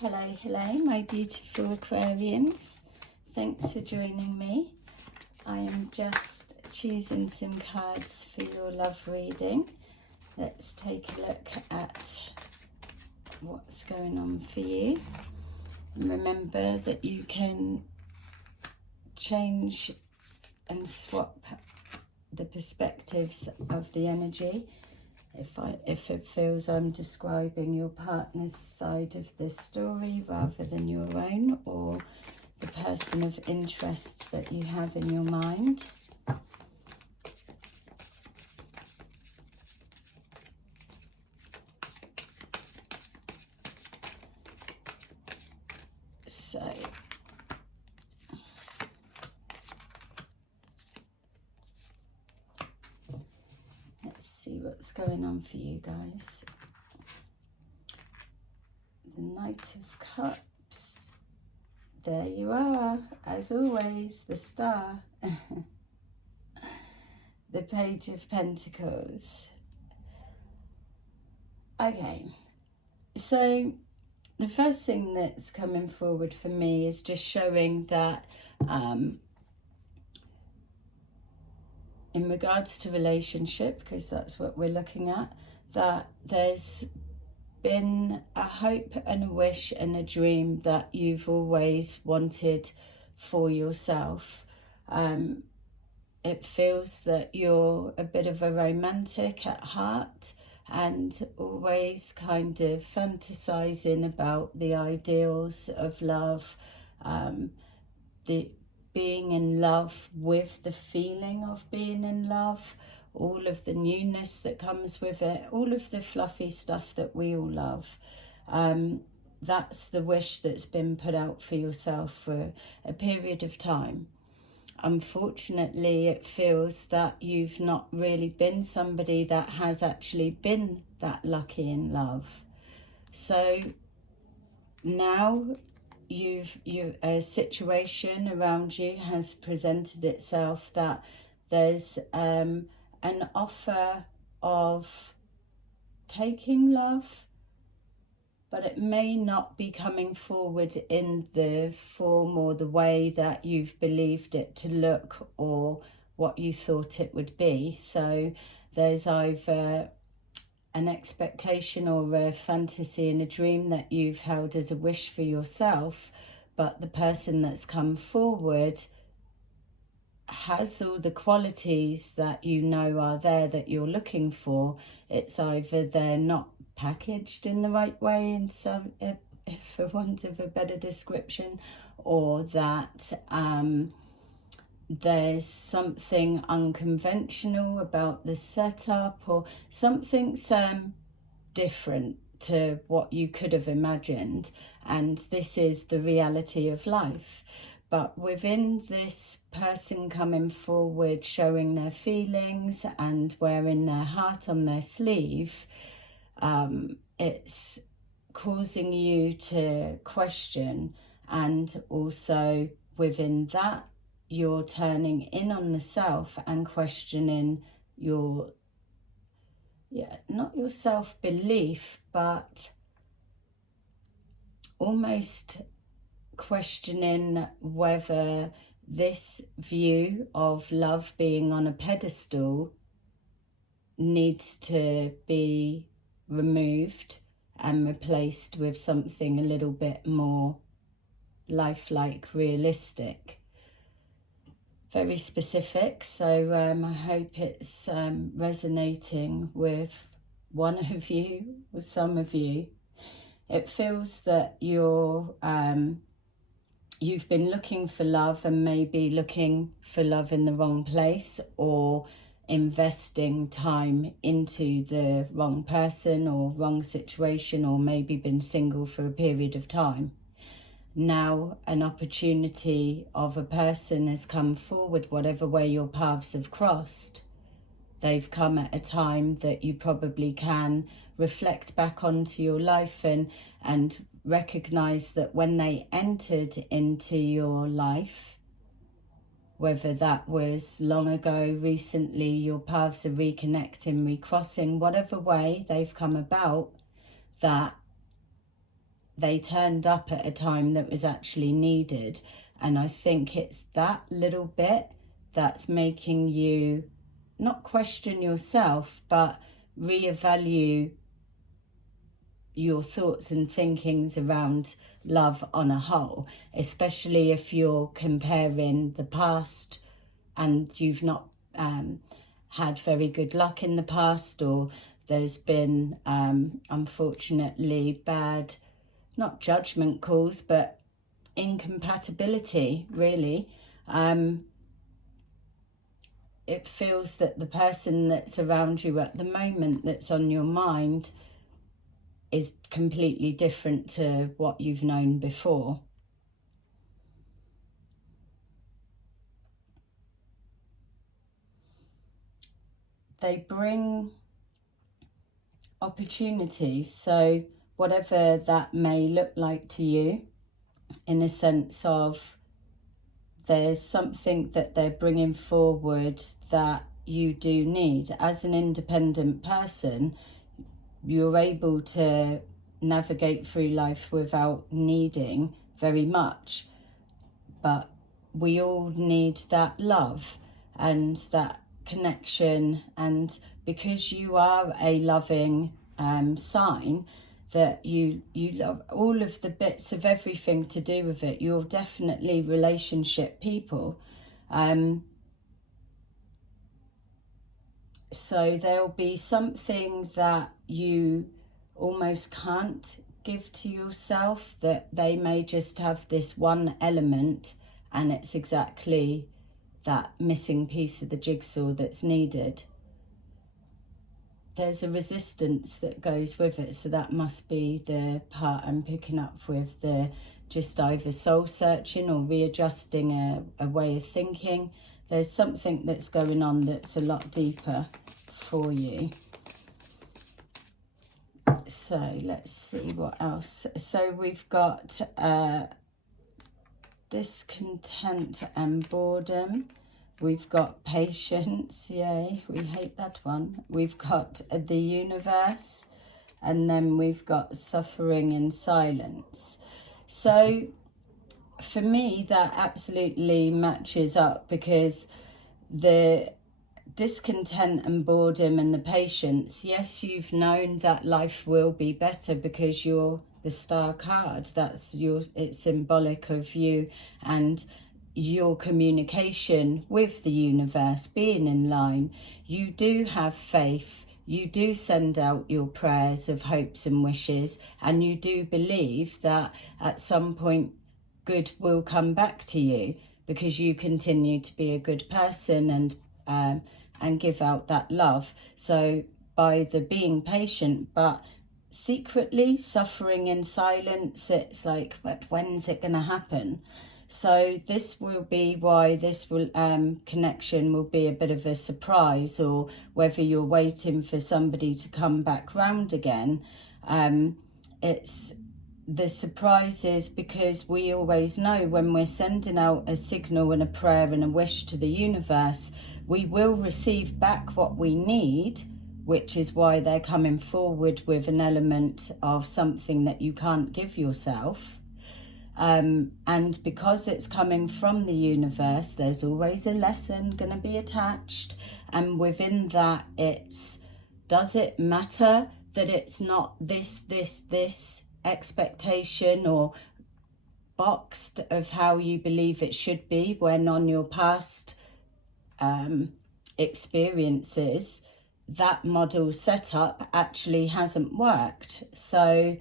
Hello, my beautiful Aquarians. Thanks for joining me. I am just choosing some cards for your love reading. Let's take a look at what's going on for you. And remember that you can change and swap the perspectives of the energy. If it feels I'm describing your partner's side of the story rather than your own, or the person of interest that you have in your mind. So let's see what's going on for you guys. The Knight of Cups. There you are, as always, the Star. The Page of Pentacles. Okay, so the first thing that's coming forward for me is just showing that in regards to relationship, because that's what we're looking at, that there's been a hope and a wish and a dream that you've always wanted for yourself. It feels that you're a bit of a romantic at heart and always kind of fantasizing about the ideals of love, the being in love with the feeling of being in love, all of the newness that comes with it, all of the fluffy stuff that we all love. That's the wish that's been put out for yourself for a period of time. Unfortunately, it feels that you've not really been somebody that has actually been that lucky in love. So now a situation around you has presented itself that there's an offer of taking love, but it may not be coming forward in the form or the way that you've believed it to look or what you thought it would be. So there's either an expectation or a fantasy and a dream that you've held as a wish for yourself, but the person that's come forward has all the qualities that you know are there that you're looking for. It's either they're not packaged in the right way, in some, if for want of a better description, or that there's something unconventional about the setup, or something's different to what you could have imagined, and this is the reality of life. But within this person coming forward, showing their feelings and wearing their heart on their sleeve, it's causing you to question, and also within that you're turning in on the self and questioning your, not your self-belief, but almost questioning whether this view of love being on a pedestal needs to be removed and replaced with something a little bit more lifelike, realistic. Very specific, so I hope it's resonating with one of you or some of you. It feels that you've been looking for love and maybe looking for love in the wrong place, or investing time into the wrong person or wrong situation, or maybe been single for a period of time. Now an opportunity of a person has come forward, whatever way your paths have crossed. They've come at a time that you probably can reflect back onto your life and recognize that when they entered into your life, whether that was long ago, recently, your paths are reconnecting, recrossing, whatever way they've come about, that they turned up at a time that was actually needed. And I think it's that little bit that's making you not question yourself, but reevaluate your thoughts and thinkings around love on a whole, especially if you're comparing the past and you've not had very good luck in the past, or there's been unfortunately bad, not judgment calls, but incompatibility, really. It feels that the person that's around you at the moment that's on your mind is completely different to what you've known before. They bring opportunities, so whatever that may look like to you, in a sense of there's something that they're bringing forward that you do need. As an independent person, you're able to navigate through life without needing very much, but we all need that love and that connection. And because you are a loving sign, that you love all of the bits of everything to do with it, you're definitely relationship people. So there'll be something that you almost can't give to yourself, that they may just have this one element, and it's exactly that missing piece of the jigsaw that's needed. There's a resistance that goes with it, so that must be the part I'm picking up with, the just either soul searching or readjusting a way of thinking. There's something that's going on that's a lot deeper for you. So let's see what else. So we've got discontent and boredom. We've got patience, yay, we hate that one. We've got the universe, and then we've got suffering in silence. So for me, that absolutely matches up, because the discontent and boredom and the patience, yes, you've known that life will be better because you're the star card. That's it's symbolic of you and your communication with the universe being in line. You do have faith, you do send out your prayers of hopes and wishes, and you do believe that at some point good will come back to you, because you continue to be a good person and give out that love. So by the being patient, but secretly suffering in silence, it's like, but when's it going to happen? So this will be why this will connection will be a bit of a surprise, or whether you're waiting for somebody to come back round again. It's the surprise is because we always know when we're sending out a signal and a prayer and a wish to the universe, we will receive back what we need, which is why they're coming forward with an element of something that you can't give yourself. And because it's coming from the universe, there's always a lesson going to be attached. And within that, does it matter that it's not this expectation or boxed of how you believe it should be, when on your past experiences, that model setup actually hasn't worked. So,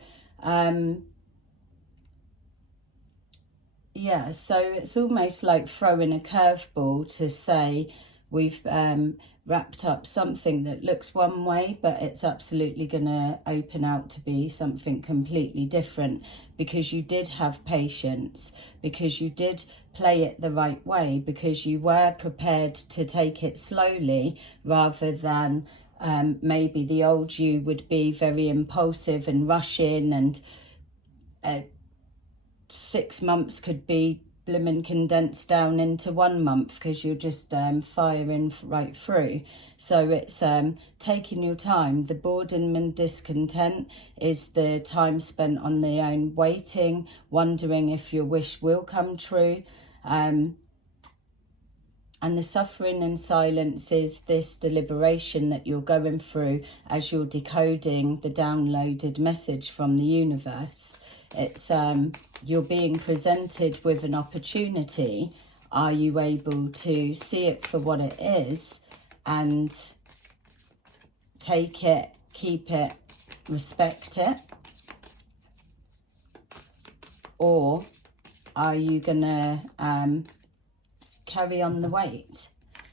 yeah, so it's almost like throwing a curveball to say we've wrapped up something that looks one way, but it's absolutely going to open out to be something completely different, because you did have patience, because you did play it the right way, because you were prepared to take it slowly, rather than maybe the old you would be very impulsive and rush in, and 6 months could be blooming condensed down into 1 month because you're just firing right through. So it's taking your time. The boredom and discontent is the time spent on the own, waiting, wondering if your wish will come true. And the suffering in silence is this deliberation that you're going through as you're decoding the downloaded message from the universe. It's you're being presented with an opportunity. Are you able to see it for what it is and take it, keep it, respect it? Or are you gonna carry on the weight?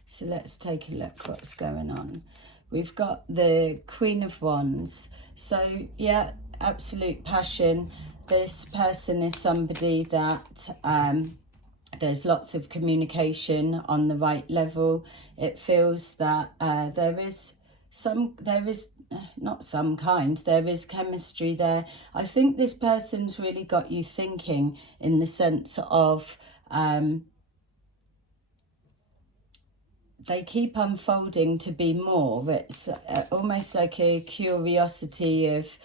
So let's take a look what's going on. We've got the Queen of Wands. So yeah, absolute passion. This person is somebody that there's lots of communication on the right level. It feels that there is chemistry there. I think this person's really got you thinking in the sense of they keep unfolding to be more. It's almost like a curiosity of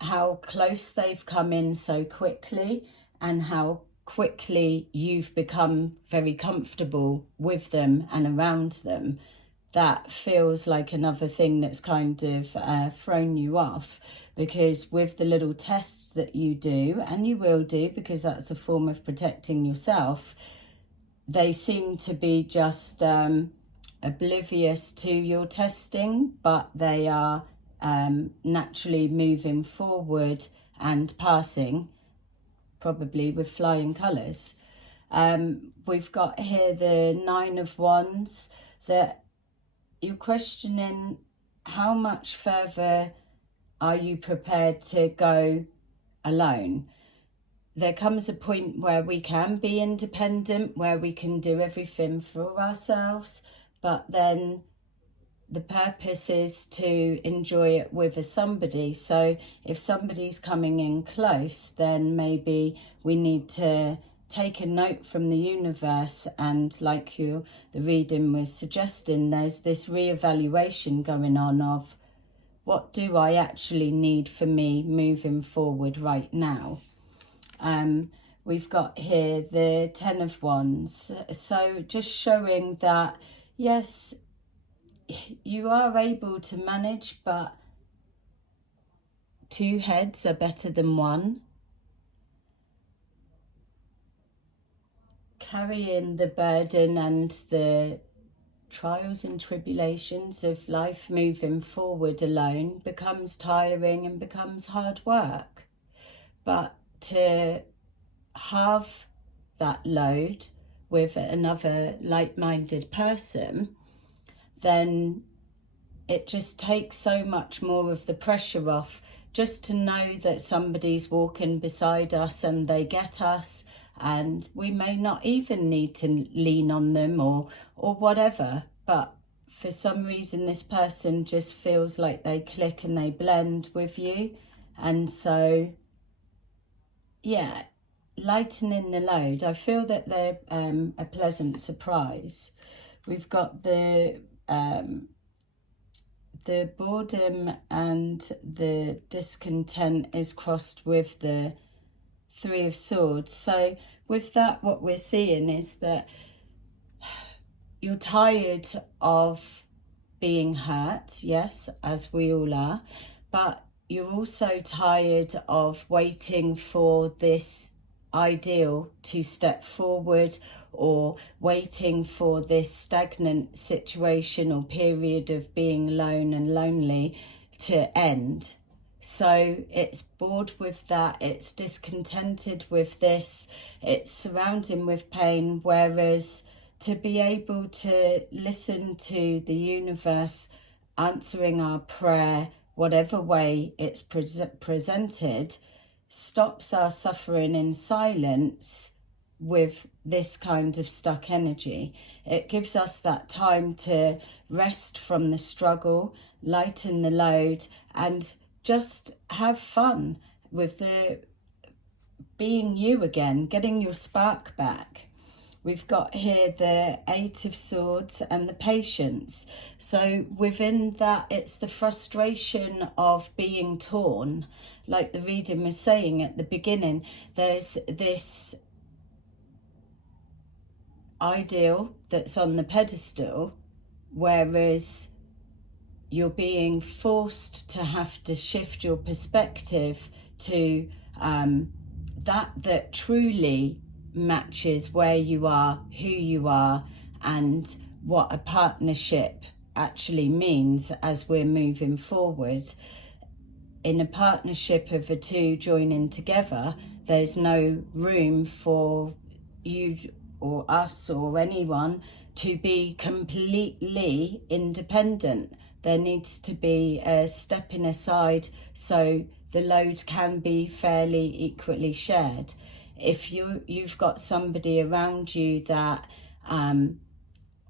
how close they've come in so quickly and how quickly you've become very comfortable with them and around them. That feels like another thing that's kind of thrown you off, because with the little tests that you do, and you will do because that's a form of protecting yourself, they seem to be just oblivious to your testing, but they are naturally moving forward and passing, probably with flying colours. We've got here the Nine of Wands, that you're questioning how much further are you prepared to go alone. There comes a point where we can be independent, where we can do everything for ourselves, but then the purpose is to enjoy it with a somebody. So if somebody's coming in close, then maybe we need to take a note from the universe, and like the reading was suggesting, there's this reevaluation going on of what do I actually need for me moving forward right now. We've got here the Ten of Wands, so just showing that yes, you are able to manage, but two heads are better than one. Carrying the burden and the trials and tribulations of life moving forward alone becomes tiring and becomes hard work. But to have that load with another like-minded person, then it just takes so much more of the pressure off, just to know that somebody's walking beside us and they get us, and we may not even need to lean on them or whatever, but for some reason this person just feels like they click and they blend with you. And so yeah, lightening the load, I feel that they're a pleasant surprise. We've got the boredom and the discontent is crossed with the Three of Swords. So with that, what we're seeing is that you're tired of being hurt, yes, as we all are, but you're also tired of waiting for this ideal to step forward, or waiting for this stagnant situation or period of being alone and lonely to end. So it's bored with that, it's discontented with this, it's surrounding with pain, whereas to be able to listen to the universe answering our prayer, whatever way it's presented, stops our suffering in silence with this kind of stuck energy. It gives us that time to rest from the struggle, lighten the load, and just have fun with the being you again, getting your spark back. We've got here the Eight of Swords and the Patience. So within that, it's the frustration of being torn. Like the reading was saying at the beginning, there's this ideal that's on the pedestal, whereas you're being forced to have to shift your perspective to that truly matches where you are, who you are, and what a partnership actually means as we're moving forward. In a partnership of the two joining together, there's no room for you or us or anyone to be completely independent. There needs to be a stepping aside so the load can be fairly equally shared. If you've got somebody around you that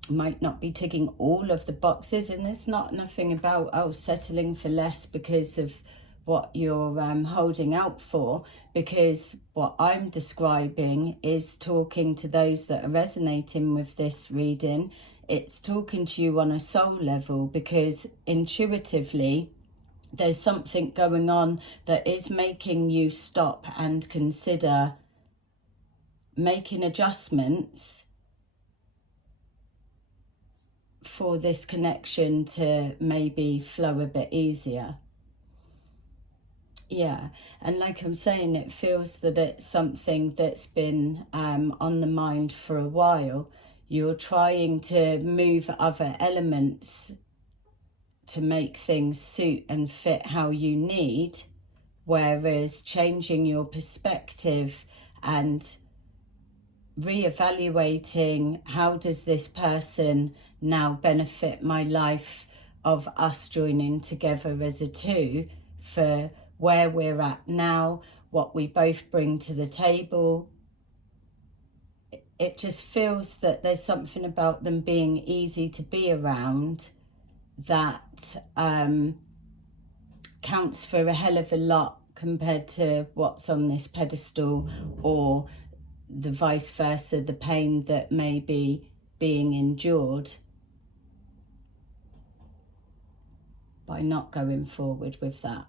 might not be ticking all of the boxes, and it's nothing about settling for less because of what you're holding out for, because what I'm describing is talking to those that are resonating with this reading. It's talking to you on a soul level, because intuitively there's something going on that is making you stop and consider making adjustments for this connection to maybe flow a bit easier. Yeah, and like I'm saying, it feels that it's something that's been on the mind for a while. You're trying to move other elements to make things suit and fit how you need, whereas changing your perspective and reevaluating, how does this person now benefit my life of us joining together as a two for where we're at now, what we both bring to the table. It just feels that there's something about them being easy to be around that counts for a hell of a lot compared to what's on this pedestal, or the vice versa, the pain that may be being endured by not going forward with that.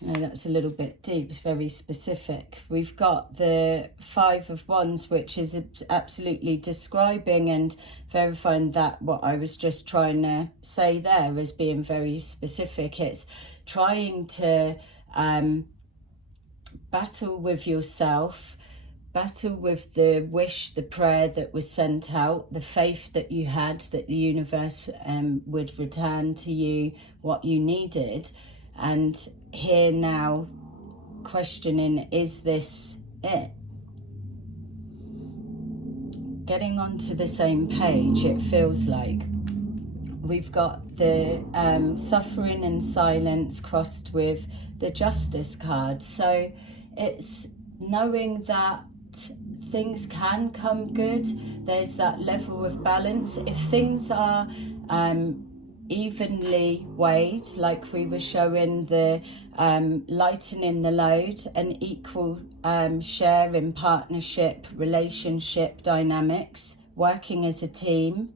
I know that's a little bit deep, very specific. We've got the Five of Wands, which is absolutely describing and verifying that what I was just trying to say there as being very specific. It's trying to battle with yourself, battle with the wish, the prayer that was sent out, the faith that you had that the universe would return to you what you needed. And here now questioning, is this it? Getting onto the same page, it feels like. We've got the suffering and silence crossed with the Justice card. So it's knowing that things can come good. There's that level of balance. If things are evenly weighed, like we were showing, the lightening the load, an equal share in partnership, relationship dynamics, working as a team,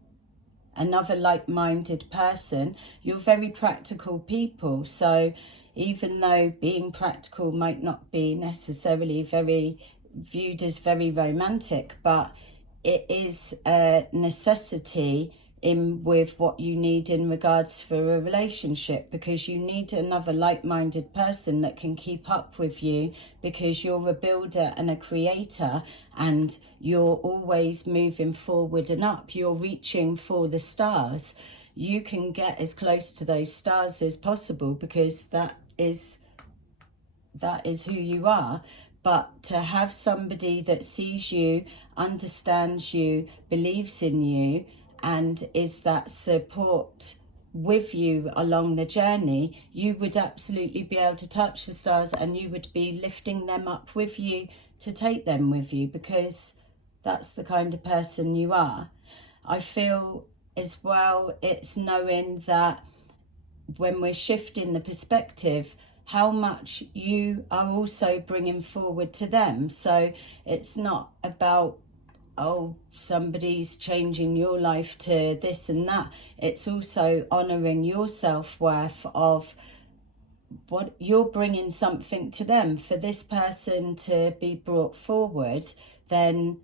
another like-minded person, you're very practical people. So even though being practical might not be necessarily very viewed as very romantic, but it is a necessity in with what you need in regards for a relationship, because you need another like-minded person that can keep up with you, because you're a builder and a creator, and you're always moving forward and up. You're reaching for the stars. You can get as close to those stars as possible, because that is who you are. But to have somebody that sees you, understands you, believes in you, and is that support with you along the journey, you would absolutely be able to touch the stars, and you would be lifting them up with you to take them with you, because that's the kind of person you are. I feel as well, it's knowing that when we're shifting the perspective, how much you are also bringing forward to them. So it's not about, oh, somebody's changing your life to this and that. It's also honouring your self-worth of what you're bringing something to them. For this person to be brought forward, then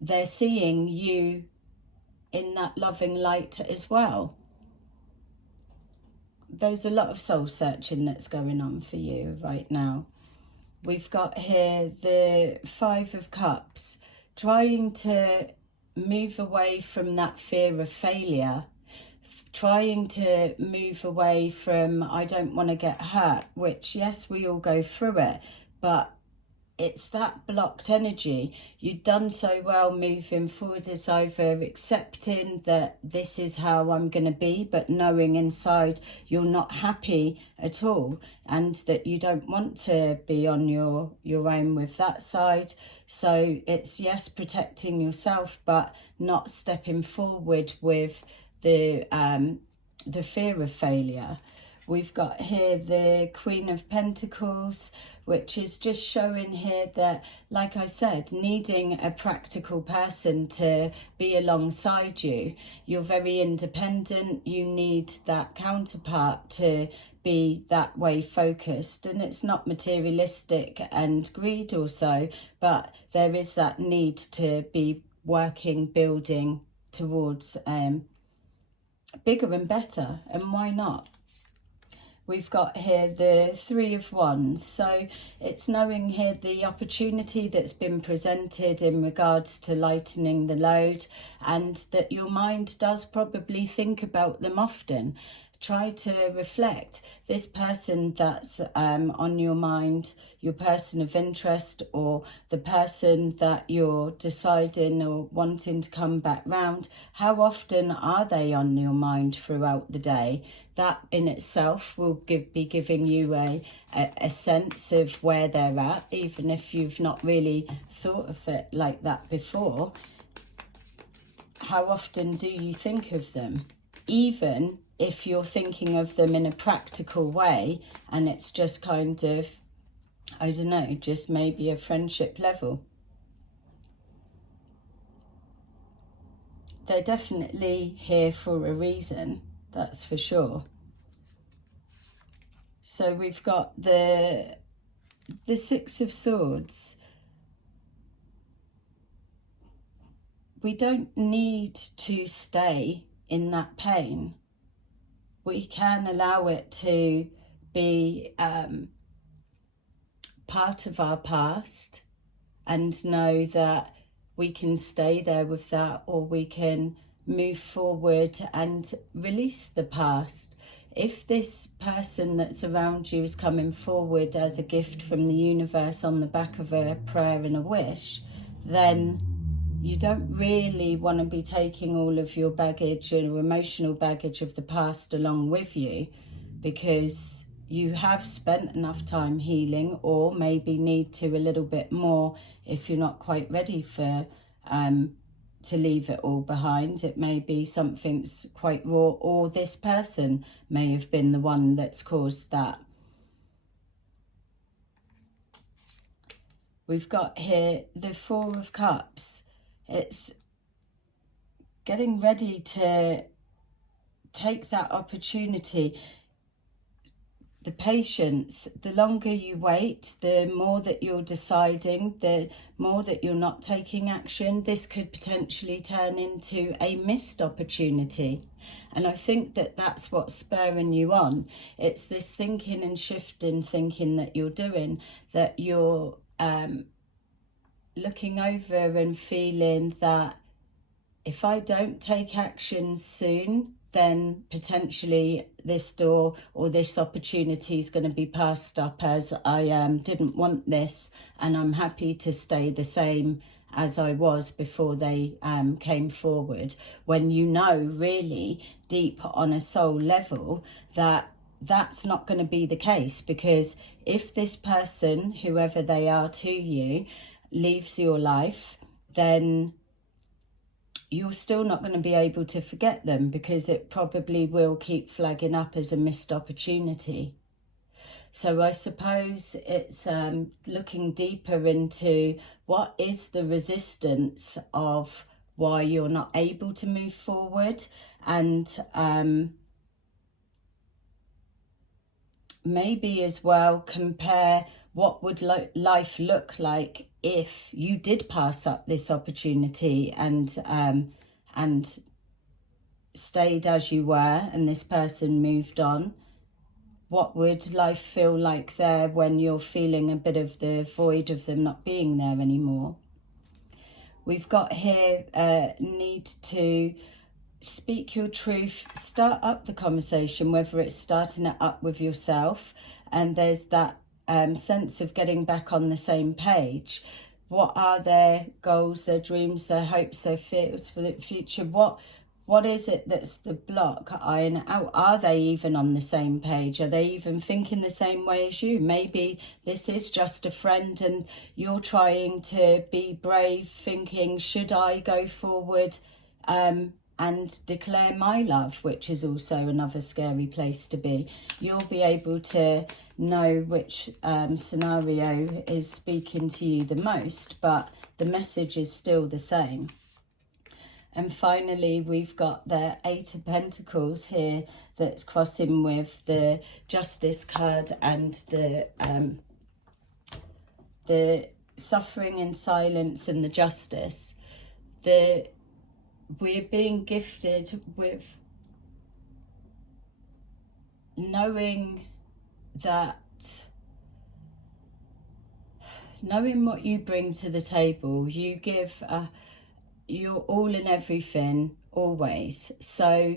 they're seeing you in that loving light as well. There's a lot of soul searching that's going on for you right now. We've got here the Five of Cups, trying to move away from that fear of failure, trying to move away from, I don't want to get hurt, which, yes, we all go through it, but it's that blocked energy. You've done so well moving forward as either accepting that this is how I'm going to be, but knowing inside you're not happy at all, and that you don't want to be on your own with that side. So it's, yes, protecting yourself, but not stepping forward with the fear of failure. We've got here the Queen of Pentacles, which is just showing here that, like I said, needing a practical person to be alongside you. You're very independent. You need that counterpart to be that way focused. And it's not materialistic and greed or so, but there is that need to be working, building towards bigger and better. And why not? We've got here the Three of Wands. So it's knowing here the opportunity that's been presented in regards to lightening the load, and that your mind does probably think about them often. Try to reflect this person that's on your mind, your person of interest, or the person that you're deciding or wanting to come back round. How often are they on your mind throughout the day? That in itself will be giving you a sense of where they're at, even if you've not really thought of it like that before. How often do you think of them? Even if you're thinking of them in a practical way, and it's just kind of, I don't know, just maybe a friendship level. They're definitely here for a reason, that's for sure. So we've got the Six of Swords. We don't need to stay in that pain. We can allow it to be part of our past, and know that we can stay there with that, or we can move forward and release the past. If this person that's around you is coming forward as a gift from the universe on the back of a prayer and a wish, then you don't really want to be taking all of your baggage or emotional baggage of the past along with you, because you have spent enough time healing, or maybe need to a little bit more if you're not quite ready for to leave it all behind. It may be something's quite raw, or this person may have been the one that's caused that. We've got here the Four of Cups. It's getting ready to take that opportunity. The patience, the longer you wait, the more that you're deciding, the more that you're not taking action. This could potentially turn into a missed opportunity. And I think that that's what's spurring you on. It's this thinking and shifting thinking that you're doing, that you're looking over and feeling that if I don't take action soon, then potentially this door or this opportunity is going to be passed up, as I didn't want this, and I'm happy to stay the same as I was before they came forward. When you know really deep on a soul level that that's not going to be the case, because if this person, whoever they are to you, leaves your life, then you're still not going to be able to forget them, because it probably will keep flagging up as a missed opportunity. So I suppose it's looking deeper into what is the resistance of why you're not able to move forward, and maybe as well compare what would life look like if you did pass up this opportunity and stayed as you were and this person moved on. What would life feel like there when you're feeling a bit of the void of them not being there anymore? We've got here need to speak your truth, start up the conversation, whether it's starting it up with yourself, and there's that sense of getting back on the same page. What are their goals, their dreams, their hopes, their fears for the future? What is it that's the block? Iron out. Are they even on the same page? Are they even thinking the same way as you? Maybe this is just a friend and you're trying to be brave, thinking, should I go forward and declare my love, which is also another scary place to be. You'll be able to know which scenario is speaking to you the most, but the message is still the same. And finally, we've got the Eight of Pentacles here that's crossing with the Justice card and the suffering in silence and the justice. We're being gifted with knowing what you bring to the table. You give you're all in everything, always. So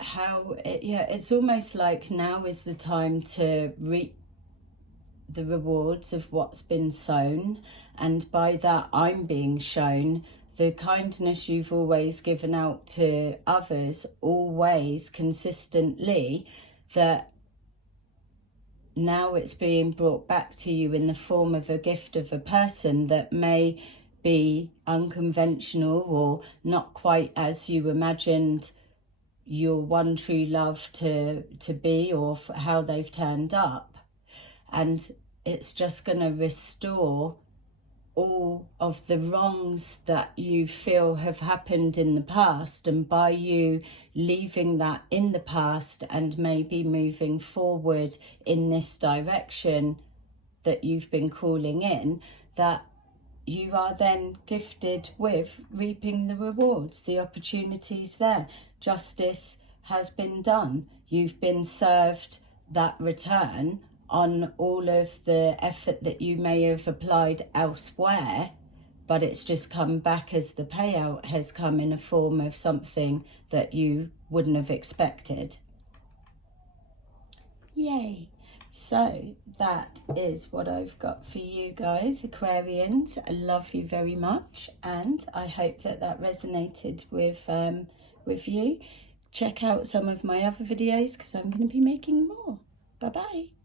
it's almost like now is the time to reap the rewards of what's been sown, and by that I'm being shown the kindness you've always given out to others, always consistently, that now it's being brought back to you in the form of a gift of a person that may be unconventional or not quite as you imagined your one true love to be, or how they've turned up. And it's just going to restore all of the wrongs that you feel have happened in the past, and by you leaving that in the past and maybe moving forward in this direction that you've been calling in, that you are then gifted with reaping the rewards, the opportunities there. Justice has been done. You've been served that return on all of the effort that you may have applied elsewhere, but it's just come back as the payout has come in a form of something that you wouldn't have expected. Yay! So that is what I've got for you guys, Aquarians. I love you very much, and I hope that resonated with you. Check out some of my other videos because I'm going to be making more. Bye bye.